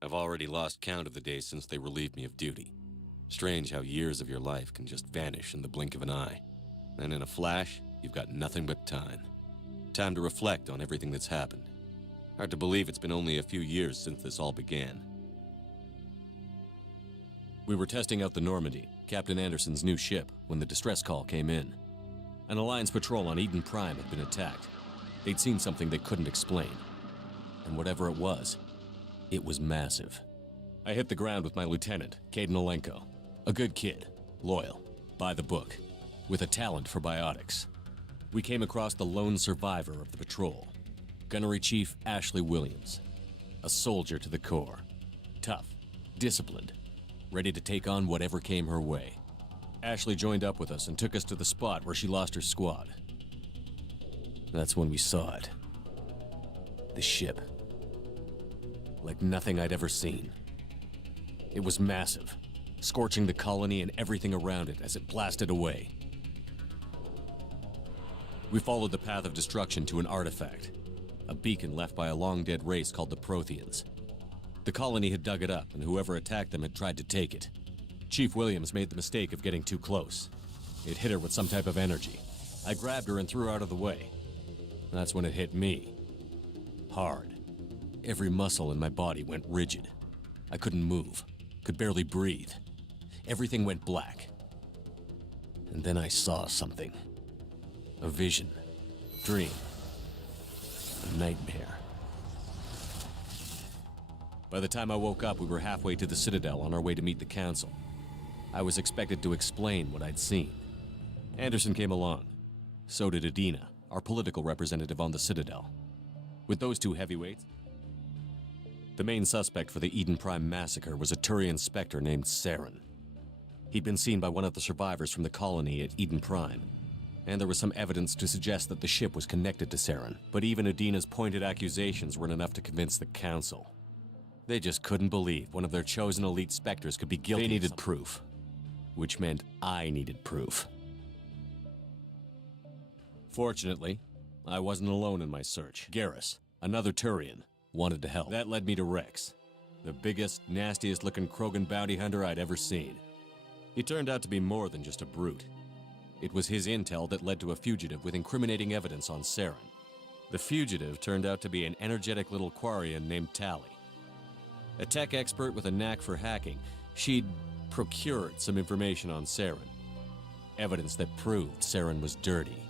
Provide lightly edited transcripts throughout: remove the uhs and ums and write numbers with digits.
I've already lost count of the days since they relieved me of duty. Strange how years of your life can just vanish in the blink of an eye. And in a flash, you've got nothing but time. Time to reflect on everything that's happened. Hard to believe it's been only a few years since this all began. We were testing out the Normandy, Captain Anderson's new ship, when the distress call came in. An Alliance patrol on Eden Prime had been attacked. They'd seen something they couldn't explain. And whatever it was massive. I hit the ground with my lieutenant, Caden Olenko. A good kid, loyal, by the book, with a talent for biotics. We came across the lone survivor of the patrol, Gunnery Chief Ashley Williams. A soldier to the core. Tough, disciplined, ready to take on whatever came her way. Ashley joined up with us and took us to the spot where she lost her squad. That's when we saw it. The ship. Like nothing I'd ever seen. It was massive, scorching the colony and everything around it as it blasted away. We followed the path of destruction to an artifact, a beacon left by a long-dead race called the Protheans. The colony had dug it up, and whoever attacked them had tried to take it. Chief Williams made the mistake of getting too close. It hit her with some type of energy. I grabbed her and threw her out of the way. That's when it hit me. Hard. Every muscle in my body went rigid. I couldn't move, could barely breathe. Everything went black. And then I saw something. A vision. Dream. A nightmare. By the time I woke up, we were halfway to the Citadel on our way to meet the Council. I was expected to explain what I'd seen. Anderson came along. So did Adina, our political representative on the Citadel. With those two heavyweights, the main suspect for the Eden Prime massacre was a Turian Spectre named Saren. He'd been seen by one of the survivors from the colony at Eden Prime, and there was some evidence to suggest that the ship was connected to Saren, but even Adina's pointed accusations weren't enough to convince the Council. They just couldn't believe one of their chosen elite Spectres could be guilty. They needed proof, which meant I needed proof. Fortunately, I wasn't alone in my search. Garrus, another Turian, wanted to help. That led me to Rex, the biggest, nastiest-looking Krogan bounty hunter I'd ever seen. He turned out to be more than just a brute. It was his intel that led to a fugitive with incriminating evidence on Saren. The fugitive turned out to be an energetic little Quarian named Tali. A tech expert with a knack for hacking, she'd procured some information on Saren. Evidence that proved Saren was dirty.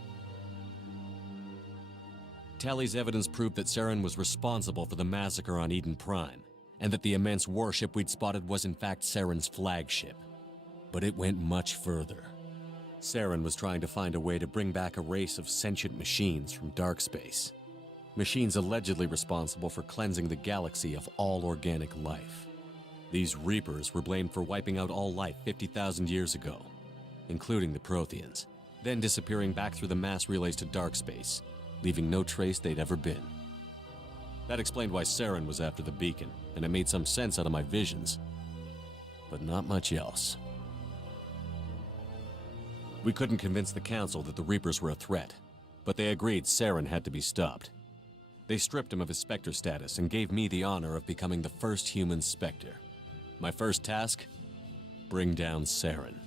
Tali's evidence proved that Saren was responsible for the massacre on Eden Prime, and that the immense warship we'd spotted was in fact Saren's flagship. But it went much further. Saren was trying to find a way to bring back a race of sentient machines from dark space. Machines allegedly responsible for cleansing the galaxy of all organic life. These Reapers were blamed for wiping out all life 50,000 years ago, including the Protheans, then disappearing back through the mass relays to dark space, leaving no trace they'd ever been. That explained why Saren was after the beacon, and it made some sense out of my visions. But not much else. We couldn't convince the Council that the Reapers were a threat, but they agreed Saren had to be stopped. They stripped him of his Spectre status and gave me the honor of becoming the first human Spectre. My first task? Bring down Saren.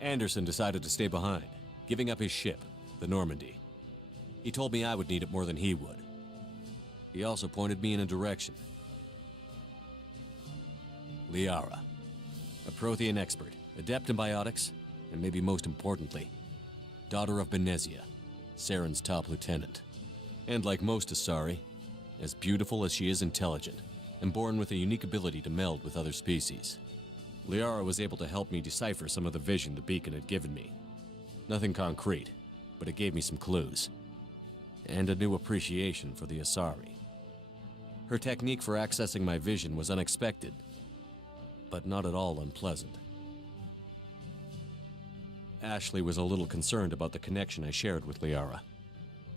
Anderson decided to stay behind, giving up his ship, the Normandy. He told me I would need it more than he would. He also pointed me in a direction. Liara, a Prothean expert, adept in biotics, and maybe most importantly, daughter of Benezia, Saren's top lieutenant. And like most Asari, as beautiful as she is intelligent, and born with a unique ability to meld with other species. Liara was able to help me decipher some of the vision the beacon had given me. Nothing concrete, but it gave me some clues. And a new appreciation for the Asari. Her technique for accessing my vision was unexpected, but not at all unpleasant. Ashley was a little concerned about the connection I shared with Liara.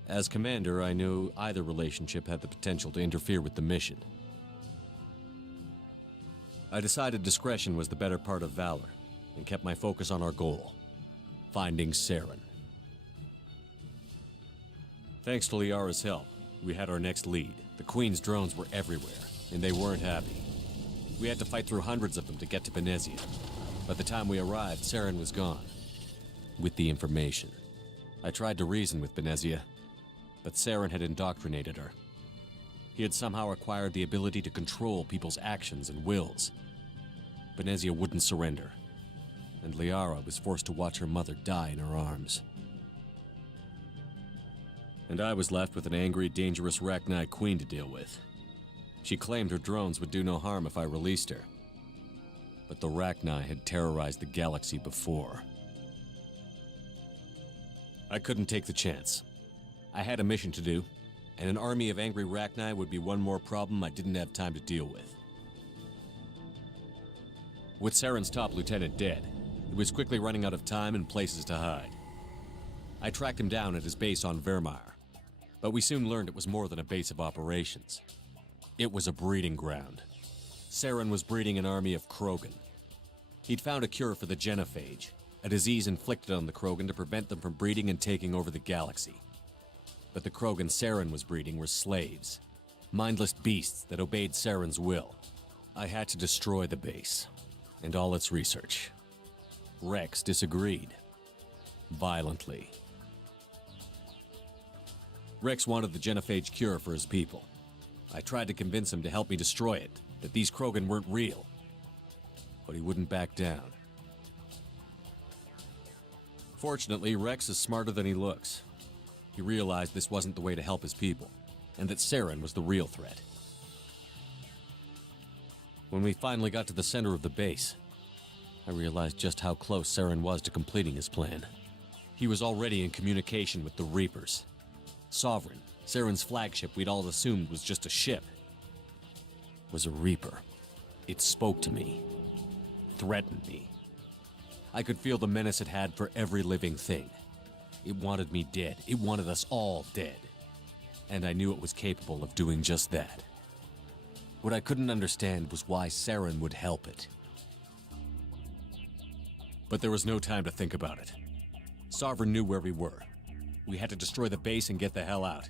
As commander, I knew either relationship had the potential to interfere with the mission. I decided discretion was the better part of valor, and kept my focus on our goal, finding Saren. Thanks to Liara's help, we had our next lead. The Queen's drones were everywhere, and they weren't happy. We had to fight through hundreds of them to get to Benezia. By the time we arrived, Saren was gone. With the information. I tried to reason with Benezia, but Saren had indoctrinated her. He had somehow acquired the ability to control people's actions and wills. Benezia wouldn't surrender, and Liara was forced to watch her mother die in her arms. And I was left with an angry, dangerous Rachni queen to deal with. She claimed her drones would do no harm if I released her. But the Rachni had terrorized the galaxy before. I couldn't take the chance. I had a mission to do, and an army of angry Rachni would be one more problem I didn't have time to deal with. With Saren's top lieutenant dead, he was quickly running out of time and places to hide. I tracked him down at his base on Vermeer, but we soon learned it was more than a base of operations. It was a breeding ground. Saren was breeding an army of Krogan. He'd found a cure for the genophage, a disease inflicted on the Krogan to prevent them from breeding and taking over the galaxy. But the Krogan Saren was breeding were slaves, mindless beasts that obeyed Saren's will. I had to destroy the base, and all its research. Rex disagreed. Violently. Rex wanted the genophage cure for his people. I tried to convince him to help me destroy it, that these Krogan weren't real. But he wouldn't back down. Fortunately, Rex is smarter than he looks. He realized this wasn't the way to help his people, and that Saren was the real threat. When we finally got to the center of the base, I realized just how close Saren was to completing his plan. He was already in communication with the Reapers. Sovereign, Saren's flagship we'd all assumed was just a ship, was a Reaper. It spoke to me, threatened me. I could feel the menace it had for every living thing. It wanted me dead. It wanted us all dead. And I knew it was capable of doing just that. What I couldn't understand was why Saren would help it. But there was no time to think about it. Sovereign knew where we were. We had to destroy the base and get the hell out.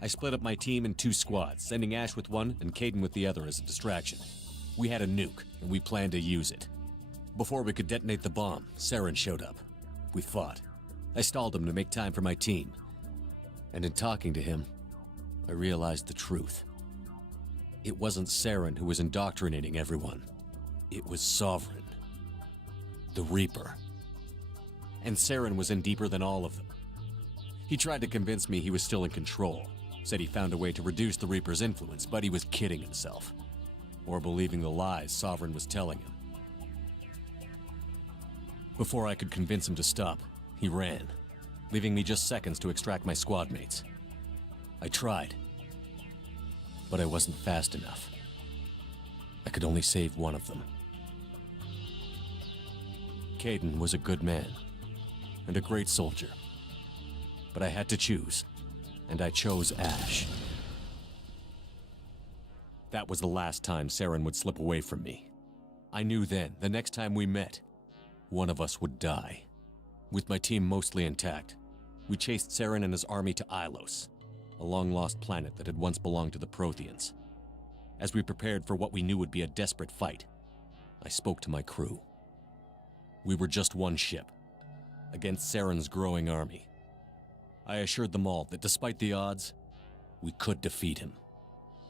I split up my team in 2 squads, sending Ash with one and Kaidan with the other as a distraction. We had a nuke, and we planned to use it. Before we could detonate the bomb, Saren showed up. We fought. I stalled him to make time for my team. And in talking to him, I realized the truth. It wasn't Saren who was indoctrinating everyone. It was Sovereign. The Reaper. And Saren was in deeper than all of them. He tried to convince me he was still in control. Said he found a way to reduce the Reaper's influence, but he was kidding himself. Or believing the lies Sovereign was telling him. Before I could convince him to stop, he ran, leaving me just seconds to extract my squad mates. I tried, but I wasn't fast enough. I could only save one of them. Kaidan was a good man, and a great soldier. But I had to choose, and I chose Ash. That was the last time Saren would slip away from me. I knew then, the next time we met, one of us would die. With my team mostly intact, we chased Saren and his army to Ilos, a long-lost planet that had once belonged to the Protheans. As we prepared for what we knew would be a desperate fight, I spoke to my crew. We were just one ship, against Saren's growing army. I assured them all that despite the odds, we could defeat him.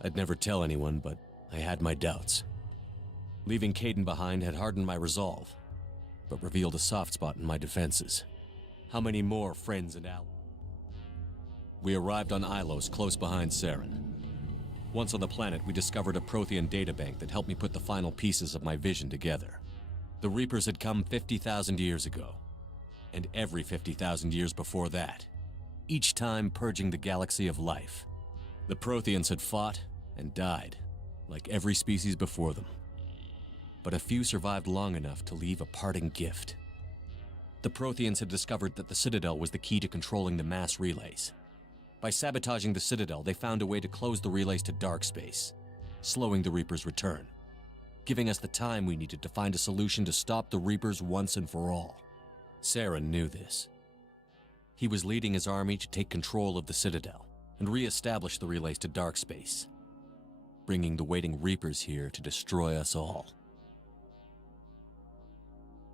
I'd never tell anyone, but I had my doubts. Leaving Kaidan behind had hardened my resolve, but revealed a soft spot in my defenses. How many more friends and allies? We arrived on Ilos, close behind Saren. Once on the planet, we discovered a Prothean databank that helped me put the final pieces of my vision together. The Reapers had come 50,000 years ago, and every 50,000 years before that, each time purging the galaxy of life. The Protheans had fought and died, like every species before them. But a few survived long enough to leave a parting gift. The Protheans had discovered that the Citadel was the key to controlling the mass relays. By sabotaging the Citadel, they found a way to close the relays to dark space, slowing the Reapers' return, giving us the time we needed to find a solution to stop the Reapers once and for all. Saren knew this. He was leading his army to take control of the Citadel and re-establish the relays to dark space. bringing the waiting Reapers here to destroy us all.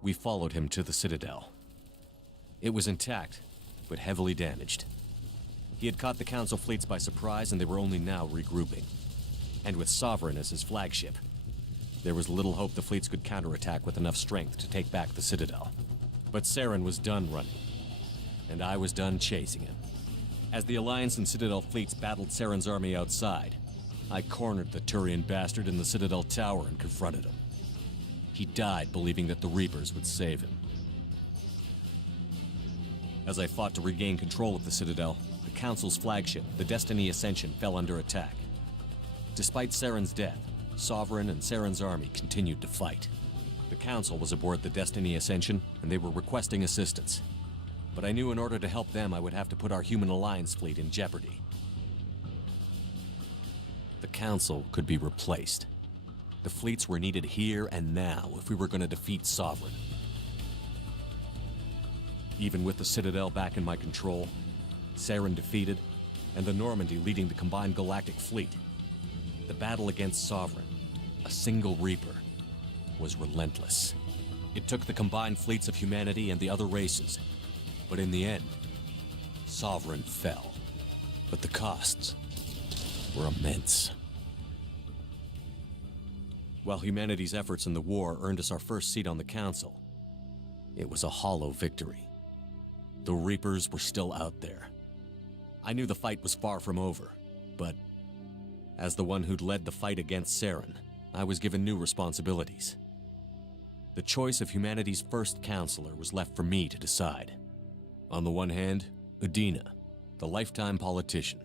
We followed him to the Citadel. It was intact, but heavily damaged. He had caught the Council fleets by surprise, and they were only now regrouping. And with Sovereign as his flagship, there was little hope the fleets could counterattack with enough strength to take back the Citadel. But Saren was done running, and I was done chasing him. As the Alliance and Citadel fleets battled Saren's army outside, I cornered the Turian bastard in the Citadel tower and confronted him. He died believing that the Reapers would save him. As I fought to regain control of the Citadel, the Council's flagship, the Destiny Ascension, fell under attack. Despite Saren's death, Sovereign and Saren's army continued to fight. The Council was aboard the Destiny Ascension, and they were requesting assistance. But I knew in order to help them, I would have to put our human Alliance fleet in jeopardy. The Council could be replaced. The fleets were needed here and now if we were going to defeat Sovereign. Even with the Citadel back in my control, Saren defeated, and the Normandy leading the combined galactic fleet, the battle against Sovereign, a single Reaper, was relentless. It took the combined fleets of humanity and the other races, but in the end, Sovereign fell. But the costs were immense. While humanity's efforts in the war earned us our first seat on the Council, it was a hollow victory. The Reapers were still out there. I knew the fight was far from over, but as the one who'd led the fight against Saren, I was given new responsibilities. The choice of humanity's first counselor was left for me to decide. On the one hand, Udina, the lifetime politician.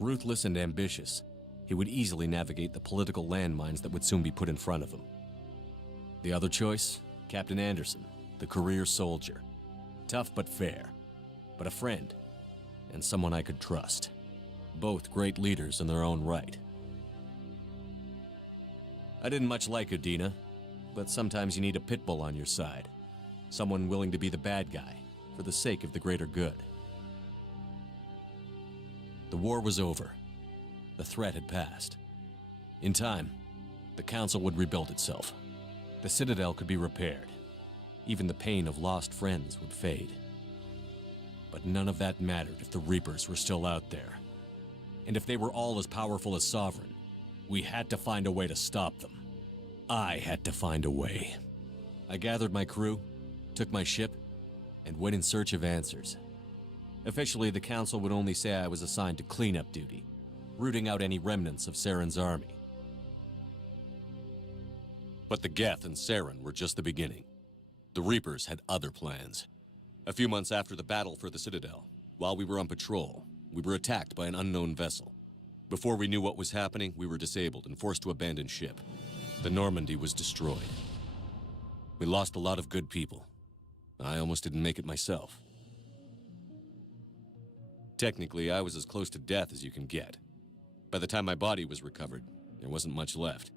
Ruthless and ambitious, he would easily navigate the political landmines that would soon be put in front of him. The other choice, Captain Anderson, the career soldier. Tough but fair, but a friend, and someone I could trust. Both great leaders in their own right. I didn't much like Udina, but sometimes you need a pit bull on your side. Someone willing to be the bad guy, for the sake of the greater good. The war was over. The threat had passed. In time, the Council would rebuild itself. The Citadel could be repaired. Even the pain of lost friends would fade. But none of that mattered if the Reapers were still out there. And if they were all as powerful as Sovereign, we had to find a way to stop them. I had to find a way. I gathered my crew, took my ship, and went in search of answers. Officially, the Council would only say I was assigned to cleanup duty, rooting out any remnants of Saren's army. But the Geth and Saren were just the beginning. The Reapers had other plans. A few months after the battle for the Citadel, while we were on patrol, we were attacked by an unknown vessel. Before we knew what was happening, we were disabled and forced to abandon ship. The Normandy was destroyed. We lost a lot of good people. I almost didn't make it myself. Technically, I was as close to death as you can get. By the time my body was recovered, there wasn't much left.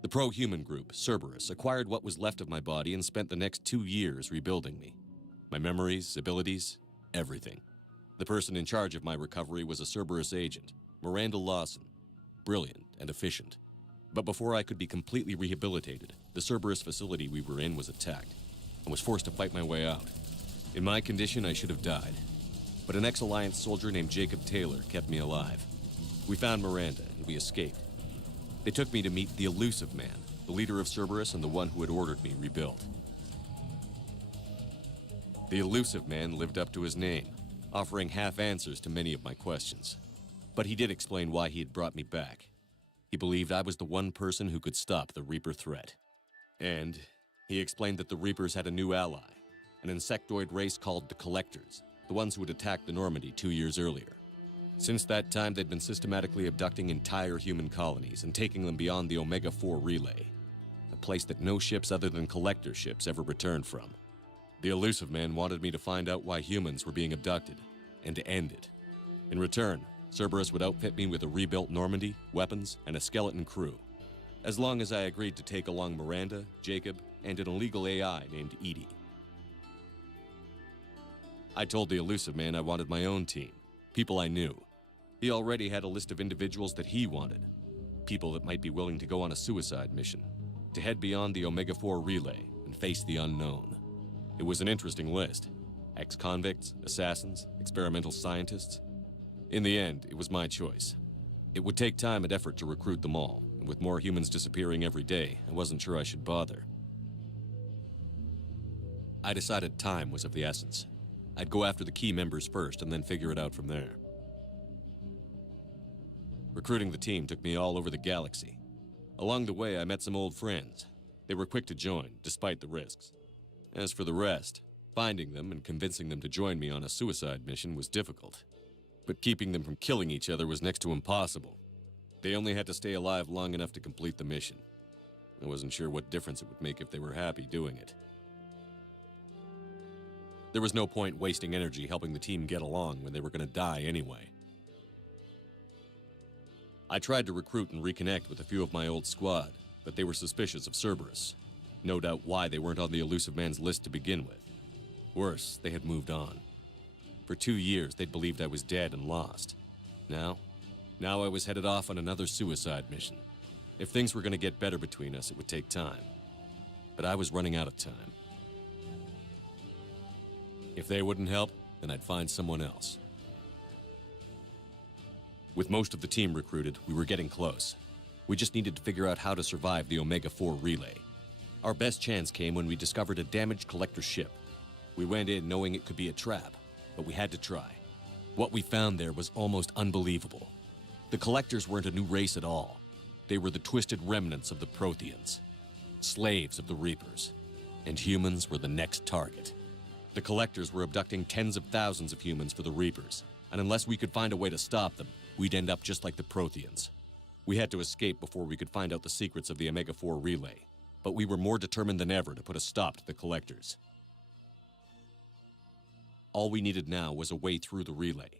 The pro-human group, Cerberus, acquired what was left of my body and spent the next 2 years rebuilding me. My memories, abilities, everything. The person in charge of my recovery was a Cerberus agent, Miranda Lawson. Brilliant and efficient. But before I could be completely rehabilitated, the Cerberus facility we were in was attacked, and was forced to fight my way out. In my condition, I should have died. But an ex-Alliance soldier named Jacob Taylor kept me alive. We found Miranda, and we escaped. They took me to meet the Elusive Man, the leader of Cerberus and the one who had ordered me rebuilt. The Elusive Man lived up to his name, offering half answers to many of my questions. But he did explain why he had brought me back. He believed I was the one person who could stop the Reaper threat. And he explained that the Reapers had a new ally, an insectoid race called the Collectors, the ones who had attacked the Normandy 2 years earlier. Since that time, they'd been systematically abducting entire human colonies and taking them beyond the Omega-4 relay, a place that no ships other than Collector ships ever returned from. The Elusive Man wanted me to find out why humans were being abducted, and to end it. In return, Cerberus would outfit me with a rebuilt Normandy, weapons, and a skeleton crew, as long as I agreed to take along Miranda, Jacob, and an illegal AI named Edie. I told the Elusive Man I wanted my own team, people I knew. He already had a list of individuals that he wanted, People that might be willing to go on a suicide mission, to head beyond the Omega-4 relay and face the unknown. It was an interesting list. Ex-convicts, assassins, experimental scientists. In the end, it was my choice. It would take time and effort to recruit them all, and with more humans disappearing every day, I wasn't sure I should bother. I decided time was of the essence. I'd go after the key members first and then figure it out from there. Recruiting the team took me all over the galaxy. Along the way, I met some old friends. They were quick to join, despite the risks. As for the rest, finding them and convincing them to join me on a suicide mission was difficult. But keeping them from killing each other was next to impossible. They only had to stay alive long enough to complete the mission. I wasn't sure what difference it would make if they were happy doing it. There was no point wasting energy helping the team get along when they were going to die anyway. I tried to recruit and reconnect with a few of my old squad, but they were suspicious of Cerberus. No doubt why they weren't on the Elusive Man's list to begin with. Worse, they had moved on. For 2 years, they'd believed I was dead and lost. Now I was headed off on another suicide mission. If things were going to get better between us, it would take time. But I was running out of time. If they wouldn't help, then I'd find someone else. With most of the team recruited, we were getting close. We just needed to figure out how to survive the Omega-4 relay. Our best chance came when we discovered a damaged collector ship. We went in knowing it could be a trap, but we had to try. What we found there was almost unbelievable. The collectors weren't a new race at all. They were the twisted remnants of the Protheans, slaves of the Reapers, and humans were the next target. The collectors were abducting tens of thousands of humans for the Reapers, and unless we could find a way to stop them, we'd end up just like the Protheans. We had to escape before we could find out the secrets of the Omega-4 relay, but we were more determined than ever to put a stop to the collectors. All we needed now was a way through the relay.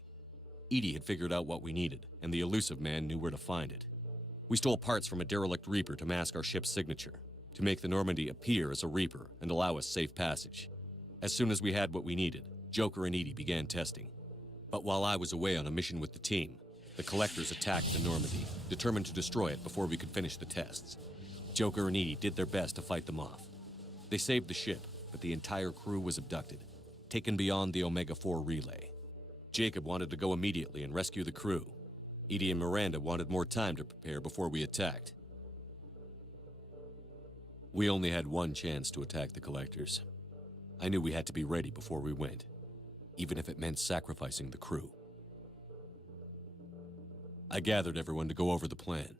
EDI had figured out what we needed, and the Elusive Man knew where to find it. We stole parts from a derelict Reaper to mask our ship's signature, to make the Normandy appear as a Reaper and allow us safe passage. As soon as we had what we needed, Joker and EDI began testing. But while I was away on a mission with the team, the collectors attacked the Normandy, determined to destroy it before we could finish the tests. Joker and EDI did their best to fight them off. They saved the ship, but the entire crew was abducted, taken beyond the Omega-4 relay. Jacob wanted to go immediately and rescue the crew. EDI and Miranda wanted more time to prepare before we attacked. We only had one chance to attack the collectors. I knew we had to be ready before we went, even if it meant sacrificing the crew. I gathered everyone to go over the plan.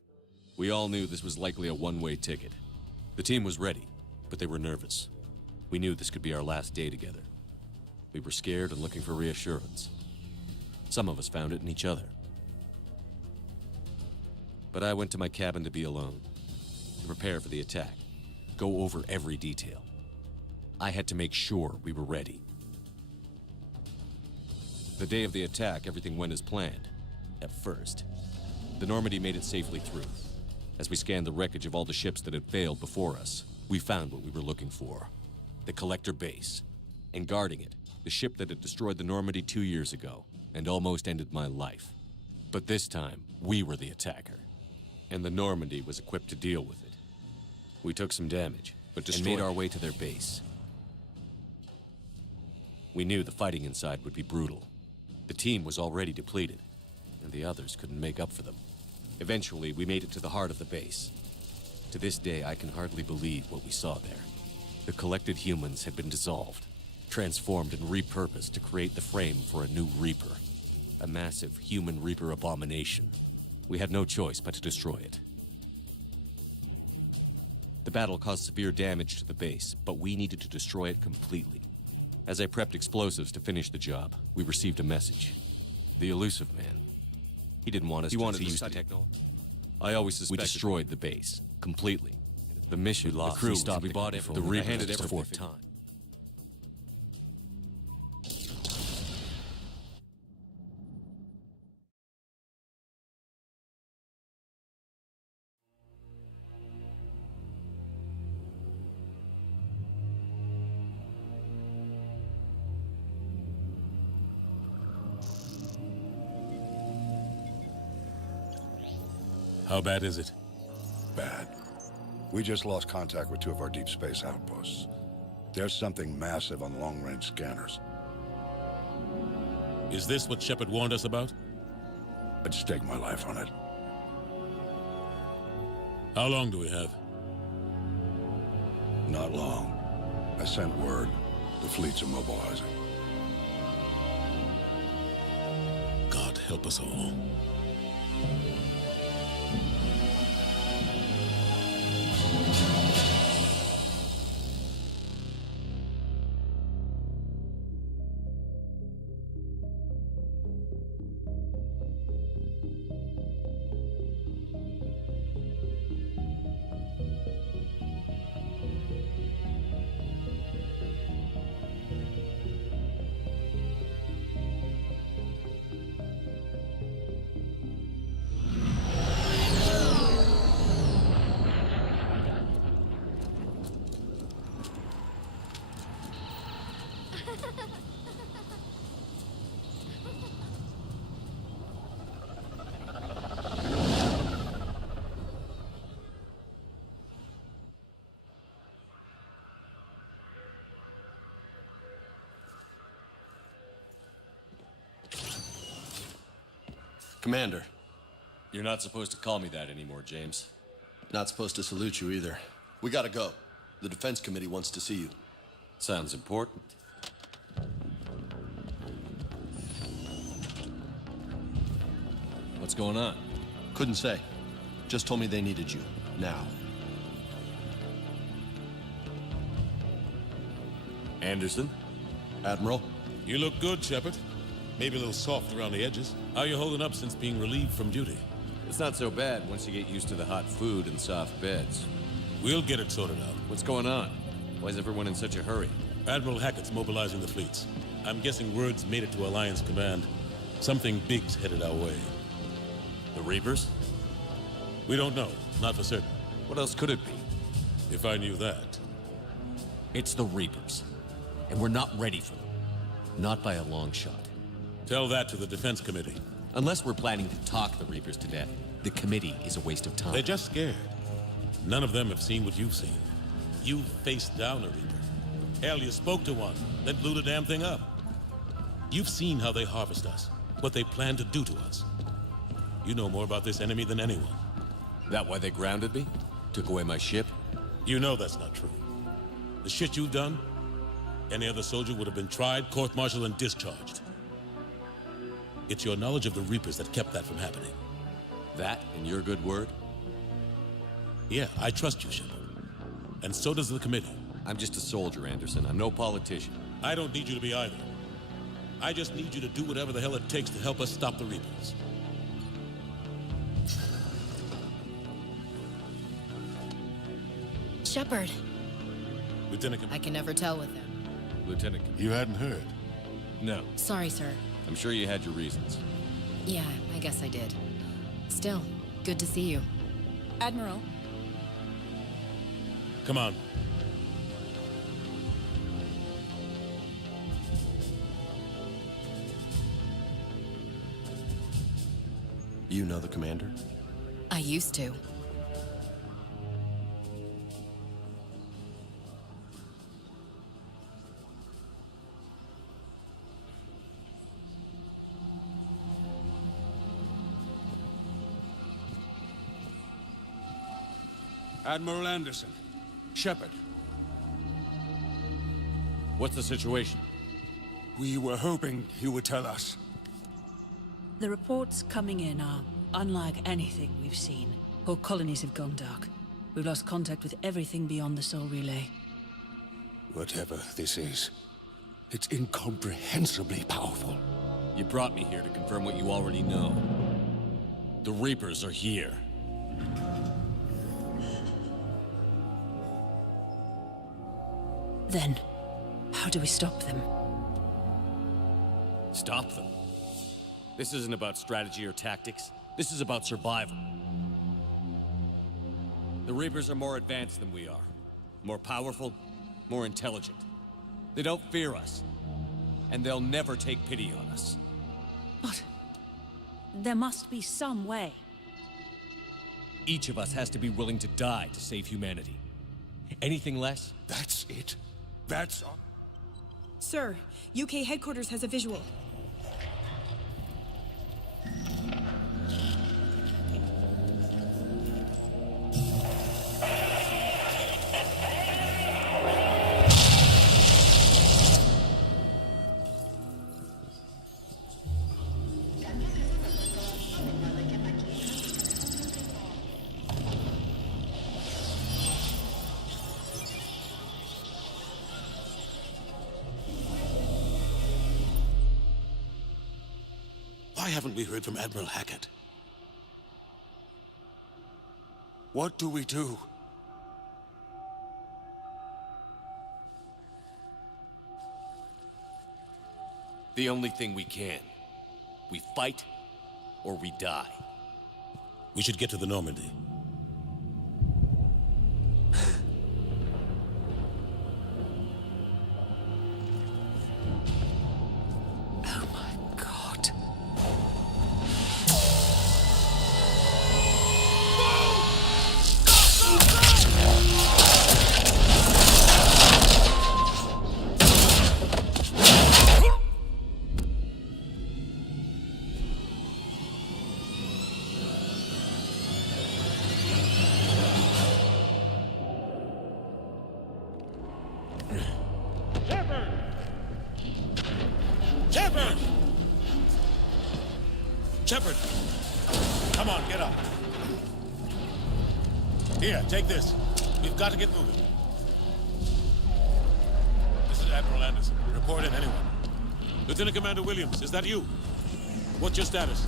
We all knew this was likely a one-way ticket. The team was ready, but they were nervous. We knew this could be our last day together. We were scared and looking for reassurance. Some of us found it in each other. But I went to my cabin to be alone, to prepare for the attack, go over every detail. I had to make sure we were ready. The day of the attack, everything went as planned, at first. The Normandy made it safely through. As we scanned the wreckage of all the ships that had failed before us, we found what we were looking for. The Collector base. And guarding it, the ship that had destroyed the Normandy 2 years ago, and almost ended my life. But this time, we were the attacker. And the Normandy was equipped to deal with it. We took some damage, but made our way to their base. We knew the fighting inside would be brutal. The team was already depleted, and the others couldn't make up for them. Eventually, we made it to the heart of the base. To this day, I can hardly believe what we saw there. The collected humans had been dissolved, transformed and repurposed to create the frame for a new Reaper. A massive human Reaper abomination. We had no choice but to destroy it. The battle caused severe damage to the base, but we needed to destroy it completely. As I prepped explosives to finish the job, we received a message. The Elusive Man. He didn't want us to use the technology. I always suspected we destroyed the base, completely. The mission, the crew, we bought it, the Reaper handed it for time. How bad is it? Bad. We just lost contact with 2 of our deep space outposts. There's something massive on long-range scanners. Is this what Shepard warned us about? I'd stake my life on it. How long do we have? Not long. I sent word. The fleets are mobilizing. God help us all. Commander, You're not supposed to call me that anymore, James. not supposed to salute you either. We gotta go. The Defense Committee wants to see you. Sounds important. What's going on? Couldn't say. Just told me they needed you. Now. Anderson? Admiral? You look good, Shepard. Maybe a little soft around the edges. How you holding up since being relieved from duty? It's not so bad once you get used to the hot food and soft beds. We'll get it sorted out. What's going on? Why is everyone in such a hurry? Admiral Hackett's mobilizing the fleets. I'm guessing word's made it to Alliance Command. Something big's headed our way. The Reapers? We don't know. Not for certain. What else could it be? If I knew that. It's the Reapers. And we're not ready for them. Not by a long shot. Tell that to the Defense Committee. Unless we're planning to talk the Reapers to death, the committee is a waste of time. They're just scared. None of them have seen what you've seen. You faced down a Reaper. Hell, you spoke to one, then blew the damn thing up. You've seen how they harvest us, what they plan to do to us. You know more about this enemy than anyone. That why they grounded me? Took away my ship? You know that's not true. The shit you've done, any other soldier would have been tried, court-martialed, and discharged. It's your knowledge of the Reapers that kept that from happening. That and your good word? Yeah, I trust you, Shepard. And so does the committee. I'm just a soldier, Anderson. I'm no politician. I don't need you to be either. I just need you to do whatever the hell it takes to help us stop the Reapers. Shepard. Lieutenant I can never tell with him. Lieutenant, You hadn't heard? no. Sorry, sir. I'm sure you had your reasons. Yeah, I guess I did. Still, good to see you. Admiral, Come on. You know the commander? I used to. Admiral Anderson. Shepard. What's the situation? We were hoping you would tell us. the reports coming in are unlike anything we've seen. Whole colonies have gone dark. We've lost contact with everything beyond the Soul Relay. Whatever this is, it's incomprehensibly powerful. You brought me here to confirm what you already know. The Reapers are here. Then, how do we stop them? Stop them. This isn't about strategy or tactics. This is about survival. The Reapers are more advanced than we are. More powerful, more intelligent. They don't fear us. And they'll never take pity on us. But there must be some way. Each of us has to be willing to die to save humanity. Anything less? That's it. That's all. Sir, UK headquarters has a visual. Why haven't we heard from Admiral Hackett? What do we do? The only thing we can. We fight, or we die. We should get to the Normandy. Oh my God. Shepard! Shepard! Come on, get up. Here, take this. We've got to get moving. This is Admiral Anderson. Report in, anyone. Lieutenant Commander Williams, is that you? What's your status?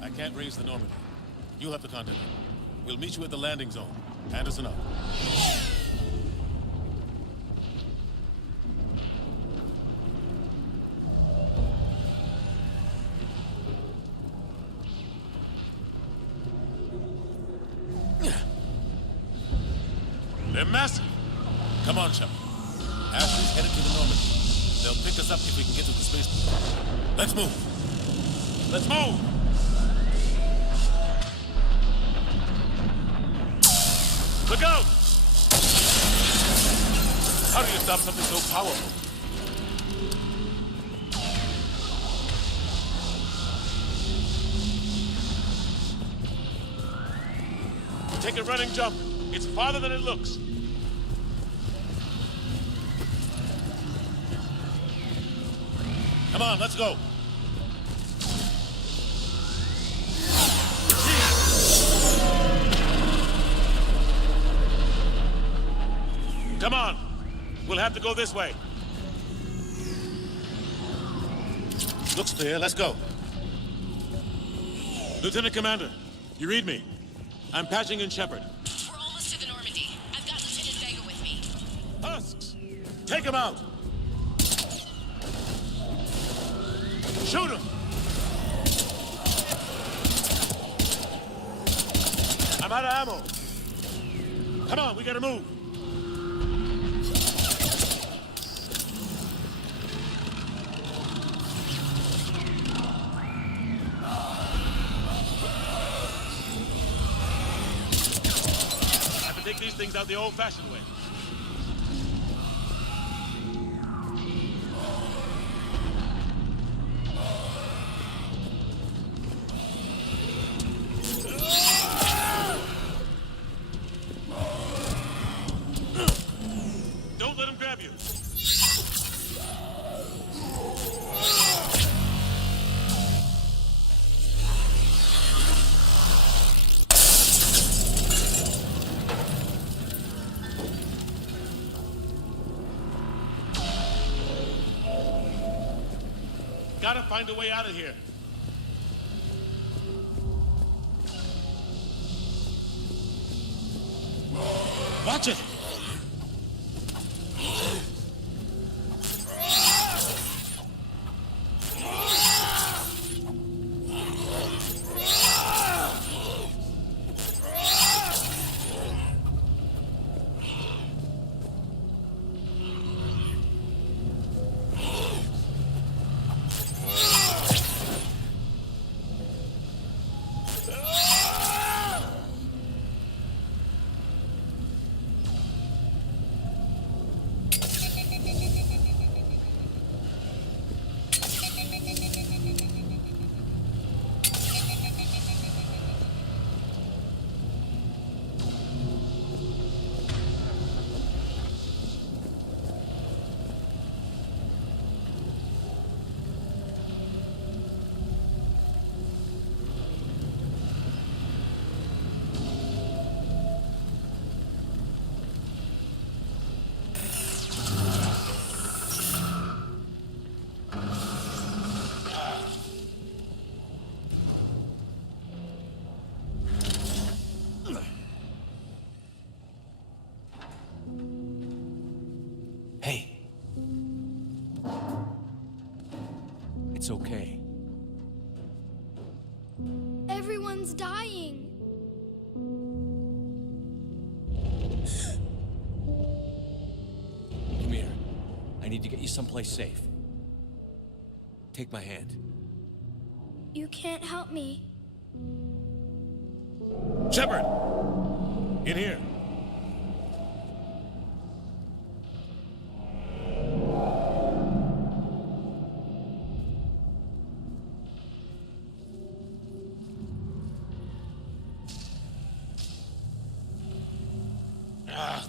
I can't raise the Normandy. You'll have to contact him. We'll meet you at the landing zone. Anderson up. They're massive. Come on, Shepard. Ashley's headed to the Normandy. They'll pick us up if we can get to the spaceport. Let's move. Let's move! Look out! How do you stop something so powerful? Take a running jump. It's farther than it looks. Come on, let's go. Come on. We'll have to go this way. Looks clear. Let's go. Lieutenant Commander, you read me? I'm patching in Shepard. We're almost to the Normandy. I've got Lieutenant Vega with me. Husks! Take him out! Shoot him! I'm out of ammo. Come on, we gotta move. I have to take these things out the old-fashioned way. Don't let him grab you. Gotta find a way out of here. Watch it! Hey. It's okay. Everyone's dying. Come here. I need to get you someplace safe. Take my hand. You can't help me. Shepard! In here.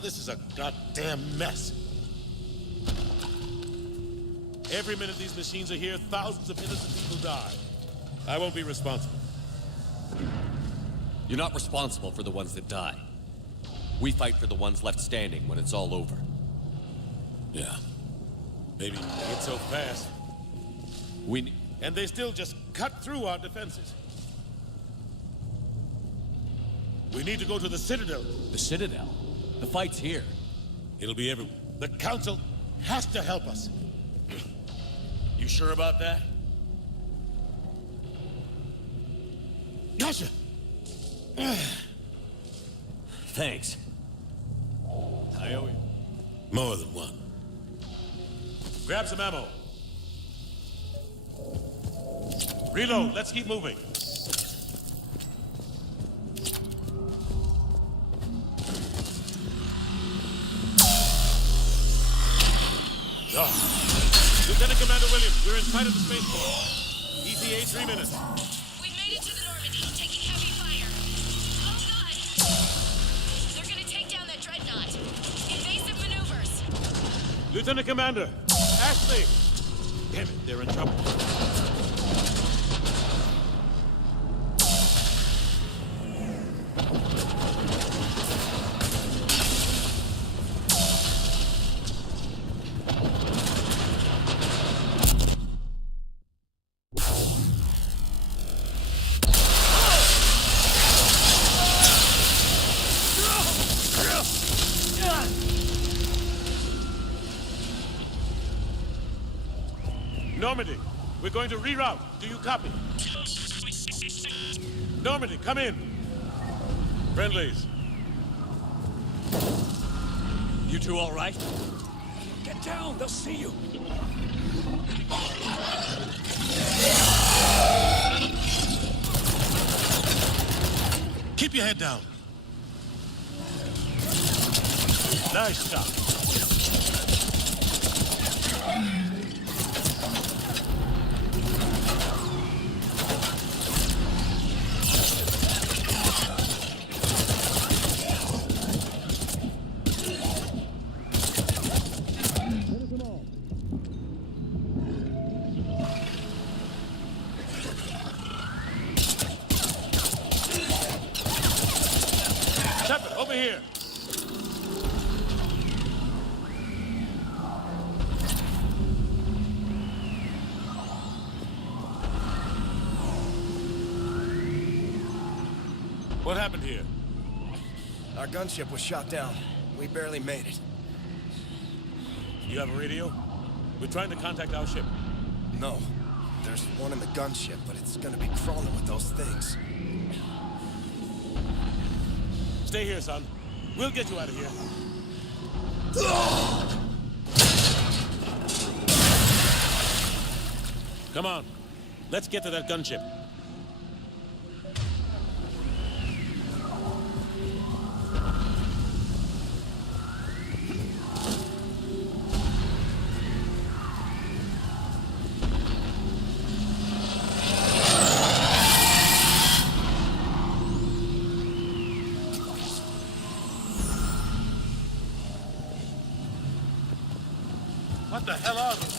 This is a goddamn mess. Every minute these machines are here, thousands of innocent people die. I won't be responsible. You're not responsible for the ones that die. We fight for the ones left standing when it's all over. Yeah. Maybe it's so fast. And they still just cut through our defenses. We need to go to the Citadel. The Citadel? The fight's here. It'll be everywhere. The Council has to help us. You sure about that? Yasha! Thanks. I owe you. More than one. Grab some ammo. Reload. Let's keep moving. Lieutenant Commander Williams, we're in sight of the spaceport. ETA 3 minutes. We made it to the Normandy, taking heavy fire. Oh god! They're gonna take down that dreadnought. Invasive maneuvers. Lieutenant Commander, Ashley! Damn it, they're in trouble. Normandy, we're going to reroute. Do you copy? Normandy, come in. Friendlies. You two all right? Get down, they'll see you. Keep your head down. Nice shot. Shepard, over here. What happened here? Our gunship was shot down. We barely made it. You have a radio? We're trying to contact our ship. No. There's one in the gunship, but it's gonna be crawling with those things. Stay here, son. We'll get you out of here. Come on. Let's get to that gunship. What the hell are those?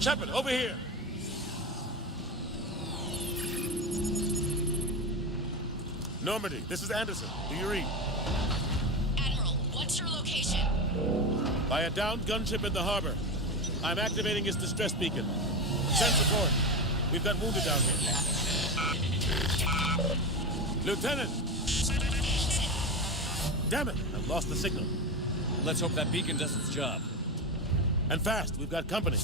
Shepard, over here! Normandy, this is Anderson. Do you read? Admiral, what's your location? By a downed gunship in the harbor. I'm activating its distress beacon. Send support. We've got wounded down here. Lieutenant! Damn it! I've lost the signal. Let's hope that beacon does its job. And fast, we've got company.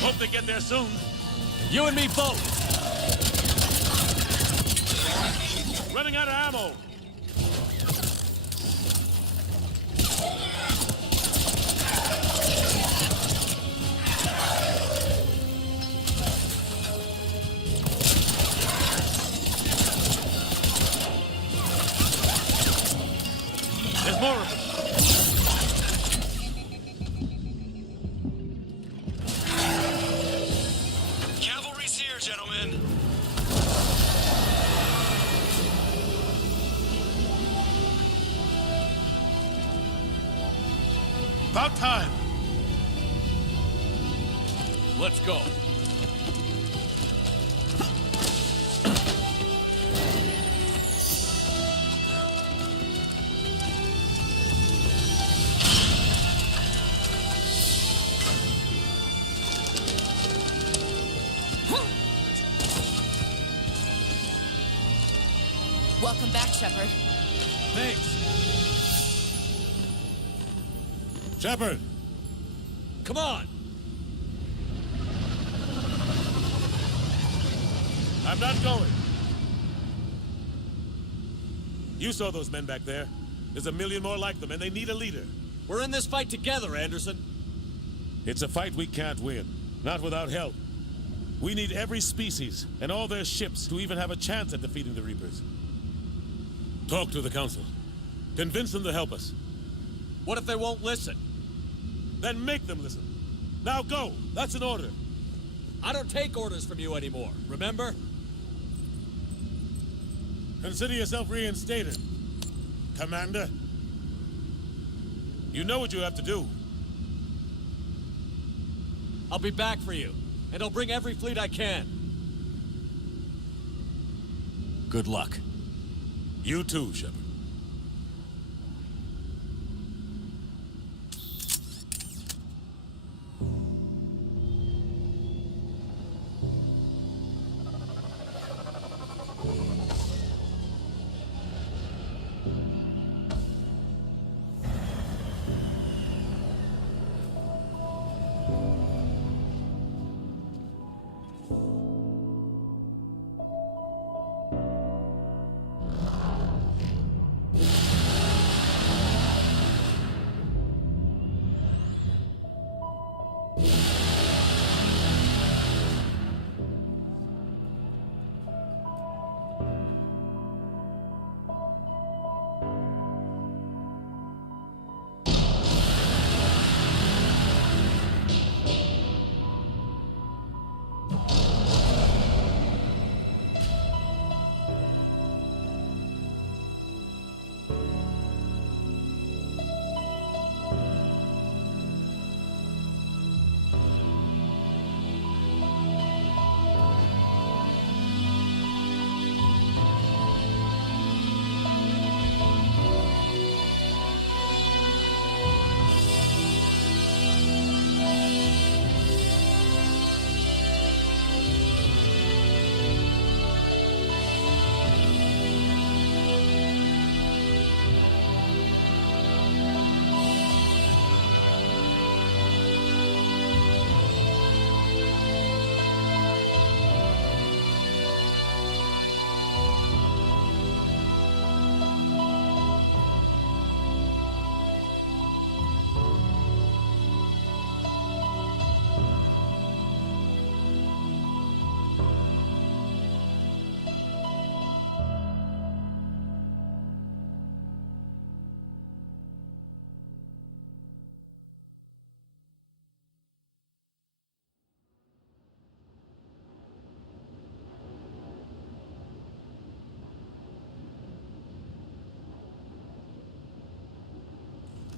Hope they get there soon. You and me both! Running out of ammo. There's more of them. Cavalry's here, gentlemen. About time. Let's go. Welcome back, Shepard. Thanks. Shepard! Come on! I'm not going. You saw those men back there. There's a million more like them, and they need a leader. We're in this fight together, Anderson. It's a fight we can't win. Not without help. We need every species and all their ships to even have a chance at defeating the Reapers. Talk to the Council. Convince them to help us. What if they won't listen? Then make them listen. Now go! That's an order. I don't take orders from you anymore, remember? Consider yourself reinstated, Commander. You know what you have to do. I'll be back for you, and I'll bring every fleet I can. Good luck. You too, Shepard.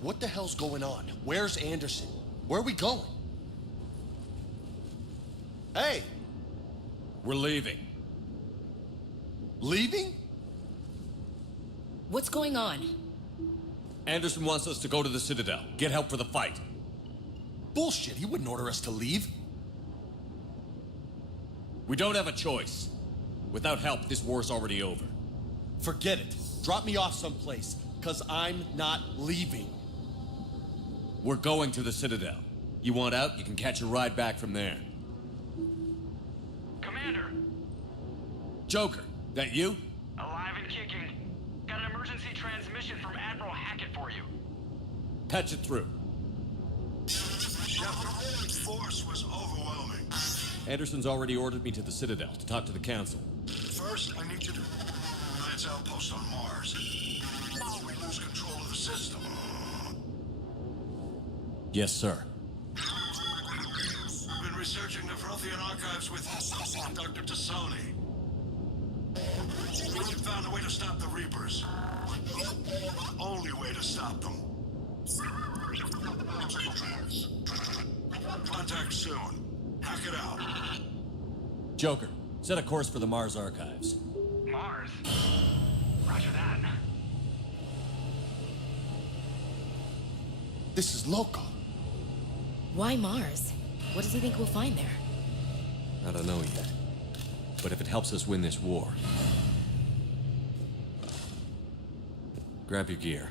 What the hell's going on? Where's Anderson? Where are we going? Hey! We're leaving. Leaving? What's going on? Anderson wants us to go to the Citadel. Get help for the fight. Bullshit, he wouldn't order us to leave. We don't have a choice. Without help, this war's already over. Forget it. Drop me off someplace, cause I'm not leaving. We're going to the Citadel. You want out, you can catch a ride back from there. Commander! Joker, that you? Alive and kicking. Got an emergency transmission from Admiral Hackett for you. Patch it through. Shepard, force was overwhelming. Anderson's already ordered me to the Citadel to talk to the Council. First, I need you to Alliance outpost on Mars. We lose control of the system. Yes, sir. We've been researching the Prothean archives with Dr. Tassoni. We found a way to stop the Reapers. Only way to stop them. Contact soon. Hack it out. Joker, set a course for the Mars archives. Mars? Roger that. This is local. Why Mars? What does he think we'll find there? I don't know yet. But if it helps us win this war... Grab your gear.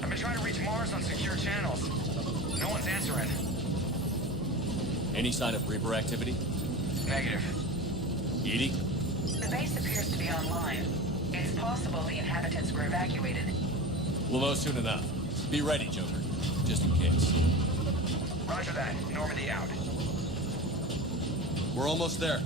I've been trying to reach Mars on secure channels. No one's answering. Any sign of Reaper activity? Negative. Edie? The base appears to be online. It's possible the inhabitants were evacuated. We'll know soon enough. Be ready, Joker. Just in case. Roger that. Normandy out. We're almost there.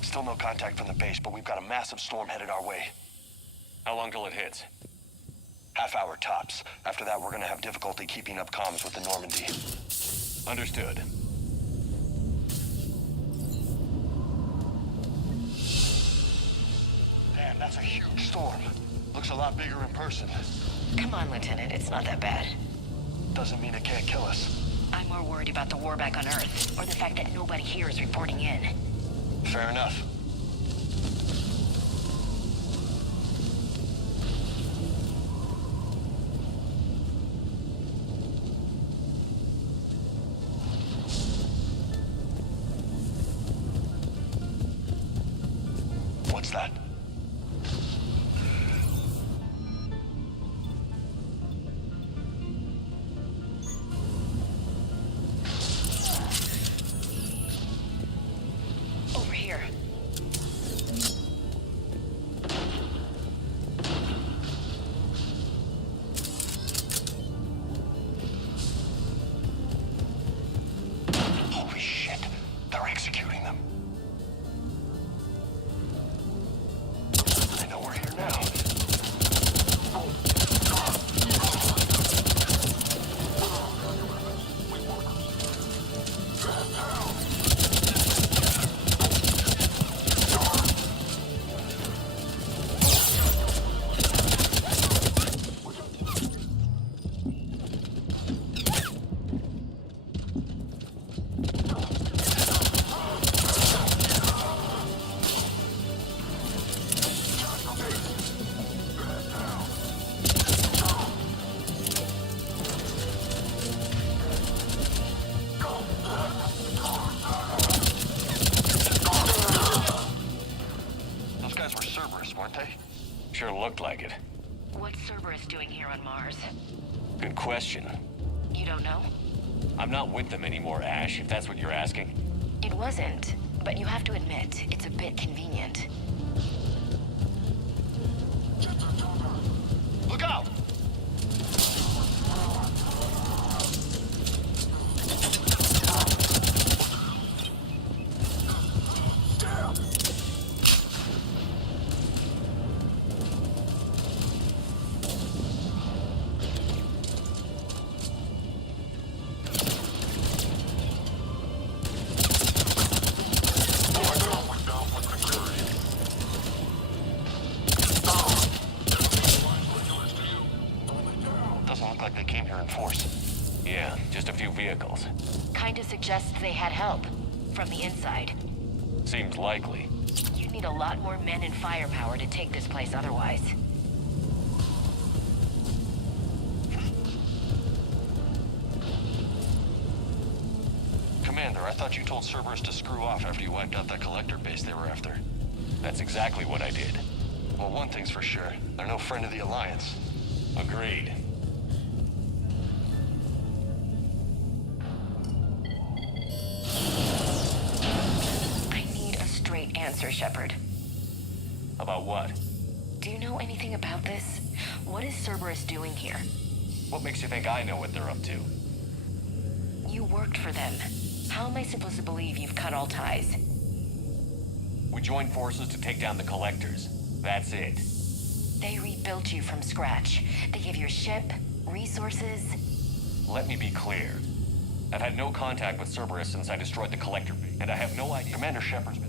Still no contact from the base, but we've got a massive storm headed our way. How long till it hits? Half hour tops. After that, we're gonna have difficulty keeping up comms with the Normandy. Understood. Damn, that's a huge storm. Looks a lot bigger in person. Come on, Lieutenant. It's not that bad. Doesn't mean it can't kill us. I'm more worried about the war back on Earth, or the fact that nobody here is reporting in. Fair enough. What's that? Over here. Sure looked like it. What's Cerberus doing here on Mars? Good question. You don't know? I'm not with them anymore, Ash, if that's what you're asking. It wasn't, but you have to admit, it's a bit convenient. Look out! Yeah, just a few vehicles. Kinda suggests they had help. From the inside. Seems likely. You'd need a lot more men and firepower to take this place otherwise. Commander, I thought you told Cerberus to screw off after you wiped out that collector base they were after. That's exactly what I did. Well, one thing's for sure. They're no friend of the Alliance. Agreed. Answer, Shepard. About what? Do you know anything about this? What is Cerberus doing here? What makes you think I know what they're up to? You worked for them. How am I supposed to believe you've cut all ties? We joined forces to take down the Collectors. That's it. They rebuilt you from scratch. They gave you a ship, resources... Let me be clear. I've had no contact with Cerberus since I destroyed the Collector base, and I have no idea. Commander Shepard's been...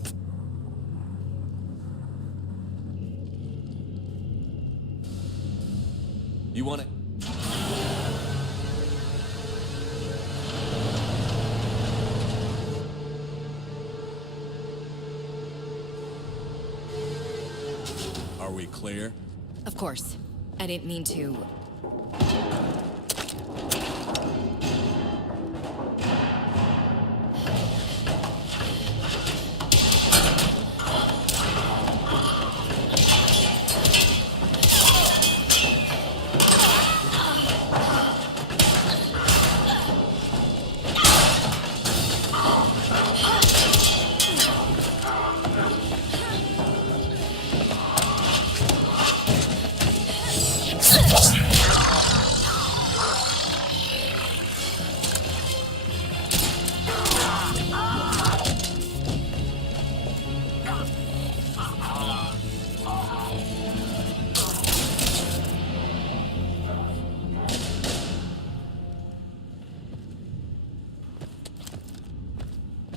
You want it? Are we clear? Of course. I didn't mean to...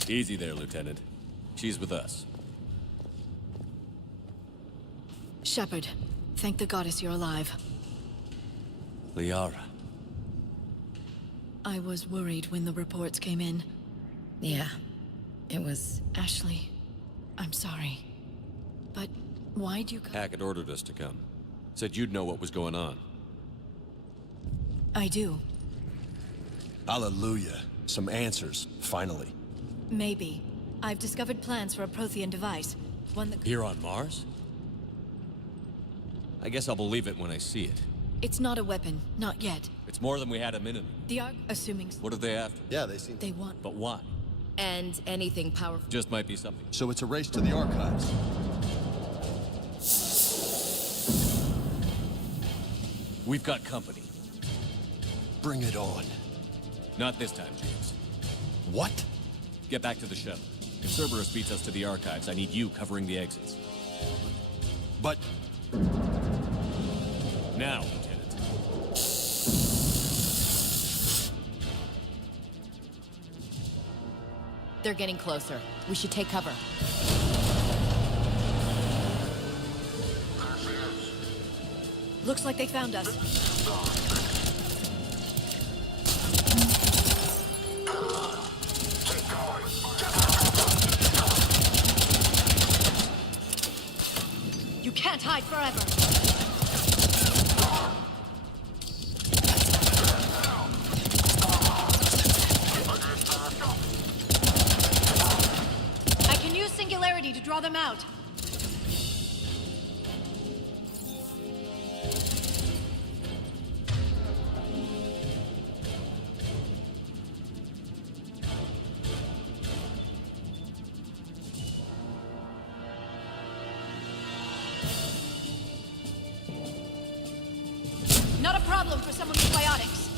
Easy there, Lieutenant. She's with us. Shepard, thank the goddess you're alive. Liara. I was worried when the reports came in. Yeah. It was... Ashley, I'm sorry. But why'd you come? Hackett ordered us to come. Said you'd know what was going on. I do. Hallelujah. Some answers, finally. Maybe. I've discovered plans for a Prothean device. One that... Here on Mars? I guess I'll believe it when I see it. It's not a weapon. Not yet. It's more than we had a minute. The Ark, assuming... What are they after? Yeah, they seem... They want... But why? And anything powerful. Just might be something. So it's a race to the archives. We've got company. Bring it on. Not this time, James. What? Get back to the shuttle. If Cerberus beats us to the archives, I need you covering the exits. But... Now, Lieutenant. They're getting closer. We should take cover. Looks like they found us. You can't hide forever! I can use Singularity to draw them out. Not a problem for someone with biotics.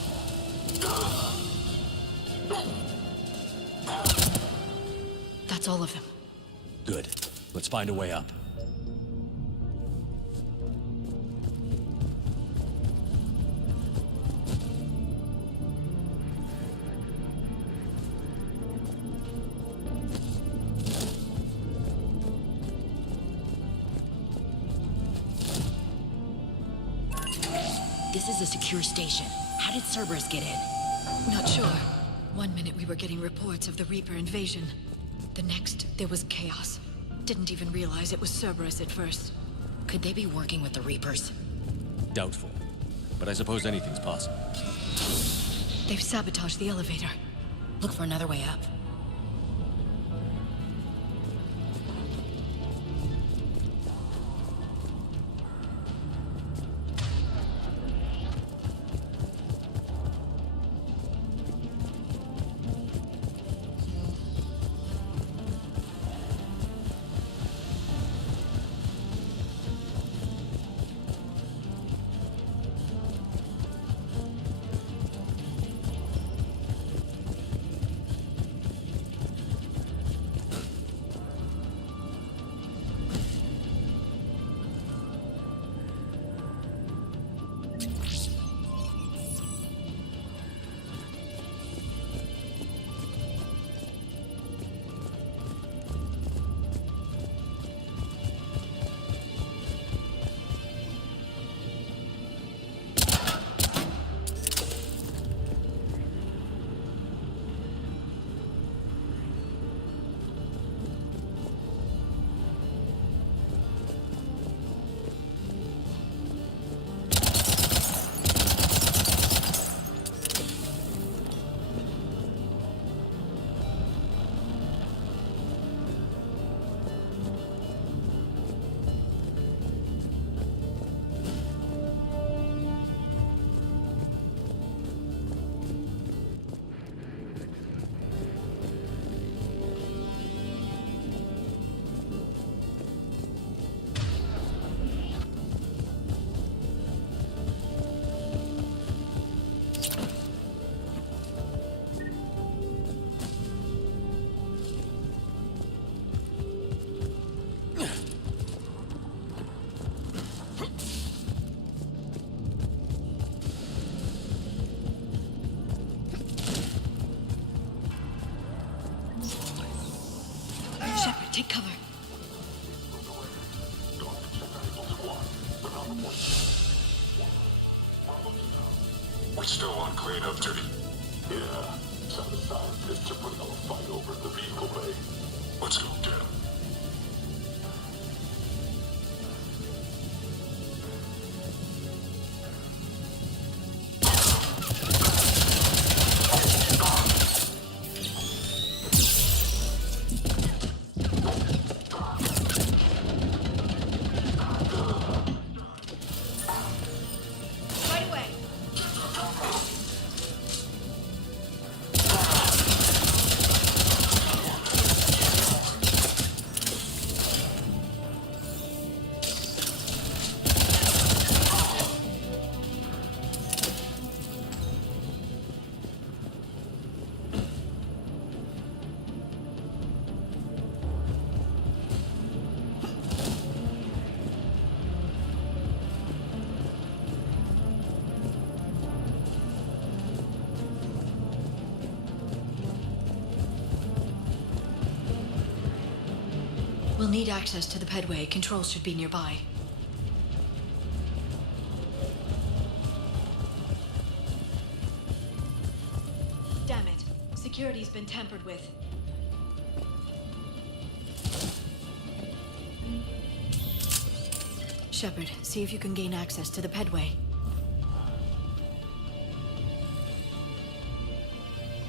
That's all of them. Good. Let's find a way up. This is a secure station. How did Cerberus get in? Not sure. One minute we were getting reports of the Reaper invasion. The next, there was chaos. Didn't even realize it was Cerberus at first. Could they be working with the Reapers? Doubtful. But I suppose anything's possible. They've sabotaged the elevator. Look for another way up. Take cover. We're still on cleanup duty. Yeah, some of the scientists are putting up a fight over the vehicle bay. Let's go get them. We'll need access to the pedway. Controls should be nearby. Damn it. Security's been tampered with. Shepard, see if you can gain access to the pedway.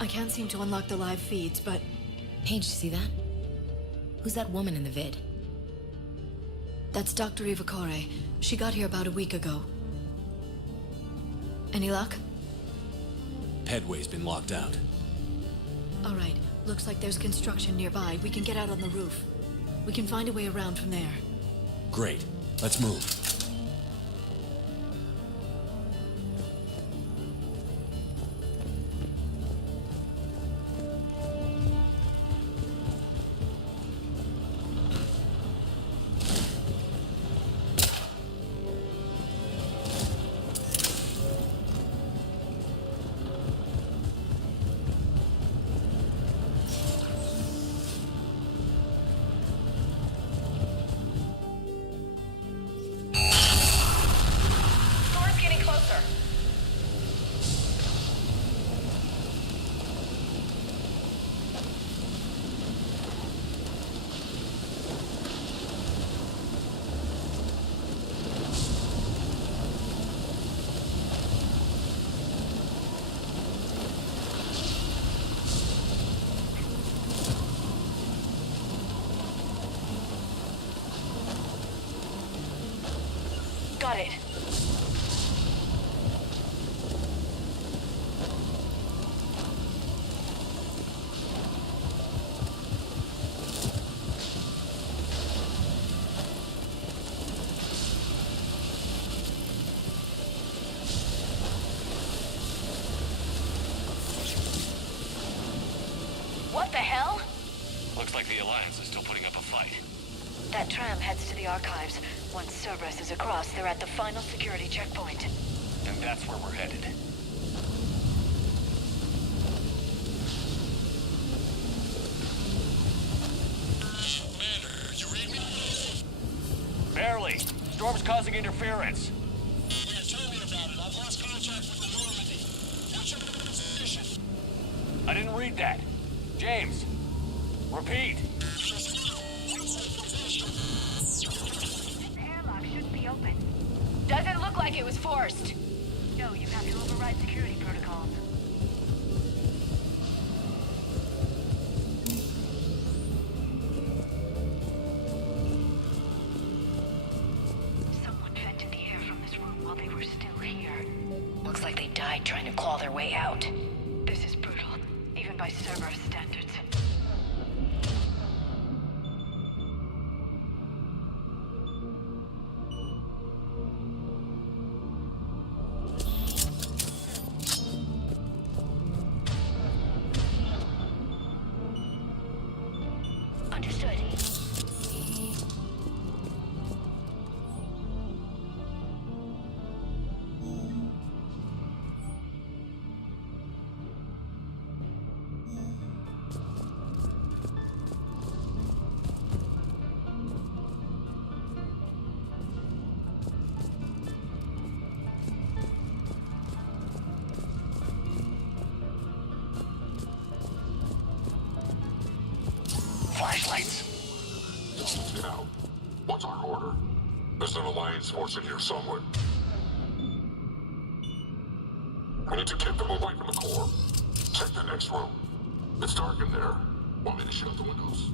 I can't seem to unlock the live feeds, but... Paige, see that? Who's that woman in the vid? That's Dr. Ivakore. She got here about a week ago. Any luck? Pedway's been locked out. All right. Looks like there's construction nearby. We can get out on the roof. We can find a way around from there. Great. Let's move. like the Alliance is still putting up a fight. That tram heads to the archives. Once Cerberus is across, they're at the final security checkpoint. And that's where we're headed. Commander, you read me? Barely. Storm's causing interference. Yeah, tell me about it. I've lost contact with the Normandy. What's your position? I didn't read that. James, repeat. Airlock should be open. Doesn't look like it was forced. No, you have to override security protocols. Someone vented the air from this room while they were still here. Looks like they died trying to claw their way out. This is brutal, even by Cerberus standards. Understood. Flashlights. Now, what's our order? There's an Alliance force in here somewhere. We need to keep them away from the core. Check the next room. It's dark in there. Want me to shut the windows?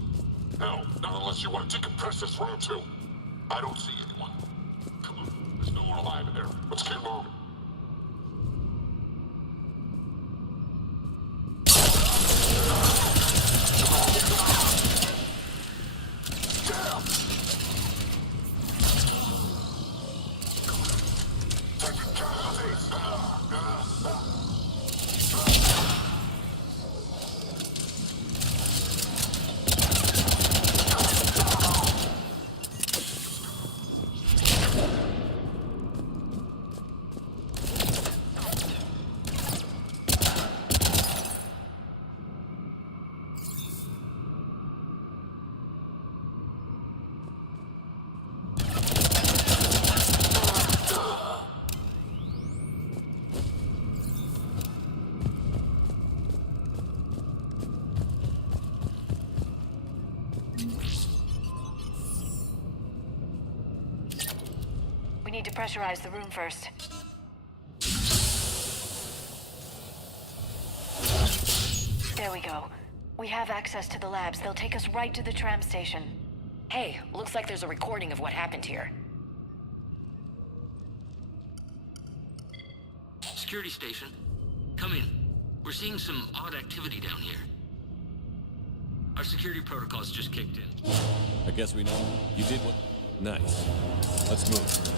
No, not unless you want to decompress this room too. I don't see anyone. Come on, there's no one alive in there. Let's keep moving. We need to pressurize the room first. There we go. We have access to the labs. They'll take us right to the tram station. Hey, looks like there's a recording of what happened here. Security station. Come in. We're seeing some odd activity down here. Our security protocols just kicked in. I guess we know. You did what? Nice. Let's move.